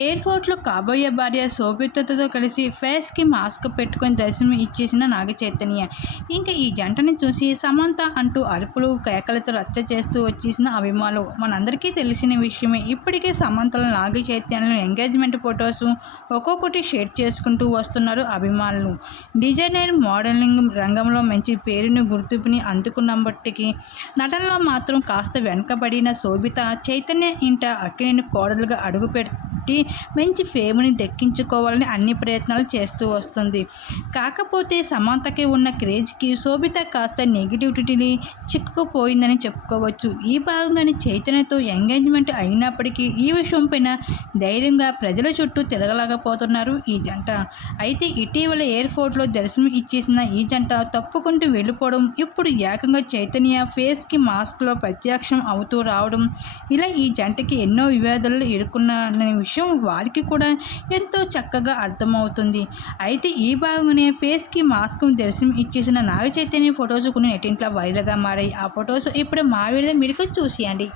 ఎయిర్పోర్ట్లో కాబోయే భార్య శోభితతో కలిసి ఫేస్కి మాస్క్ పెట్టుకొని దర్శనం ఇచ్చేసిన నాగ చైతన్య ఇంకా ఈ జంటని చూసి సమంత అంటూ అరుపులు కేకలతో రచ్చ చేస్తూ వచ్చేసిన అభిమానులు. మనందరికీ తెలిసిన విషయమే ఇప్పటికే సమంతల నాగ ఎంగేజ్మెంట్ ఫొటోస్ ఒక్కొక్కటి షేర్ చేసుకుంటూ వస్తున్నారు అభిమానులు. డిజైనర్ మోడలింగ్ రంగంలో మంచి పేరుని గుర్తింపుని అందుకున్నప్పటికీ నటనలో మాత్రం కాస్త వెనకబడిన శోభిత చైతన్య ఇంట అక్కినేని కోడలుగా అడుగుపెట్టి మంచి ఫేమ్ని దక్కించుకోవాలని అన్ని ప్రయత్నాలు చేస్తూ వస్తుంది. కాకపోతే సమంతకి ఉన్న క్రేజ్కి శోభిత కాస్త నెగిటివిటీని చిక్కుకుపోయిందని చెప్పుకోవచ్చు. ఈ భాగంగానే చైతన్యతో ఎంగేజ్మెంట్ అయినప్పటికీ ఈ విషయం పైన ధైర్యంగా ప్రజల చుట్టూ తిరగలేకపోతున్నారు ఈ జంట. అయితే ఇటీవల ఎయిర్పోర్ట్లో దర్శనం ఇచ్చేసిన ఈ జంట తప్పుకుంటూ వెళ్ళిపోవడం ఇప్పుడు ఏకంగా చైతన్య ఫేస్కి మాస్క్లో ప్రత్యక్షం అవుతూ రావడం ఇలా ఈ జంటకి ఎన్నో వివాదాలు ఎదుర్కొన్న విషయం వారికి కూడా ఎంతో చక్కగా అర్థమవుతుంది. అయితే ఈ భాగంగానే ఫేస్కి మాస్క్ దర్శనం ఇచ్చేసిన నాగ చైతన్య ఫొటోస్ కొన్ని నెటింట్లో వైరల్గా మారాయి. ఆ ఫొటోస్ ఇప్పుడు మా వీడియో మీరు చూసేయండి.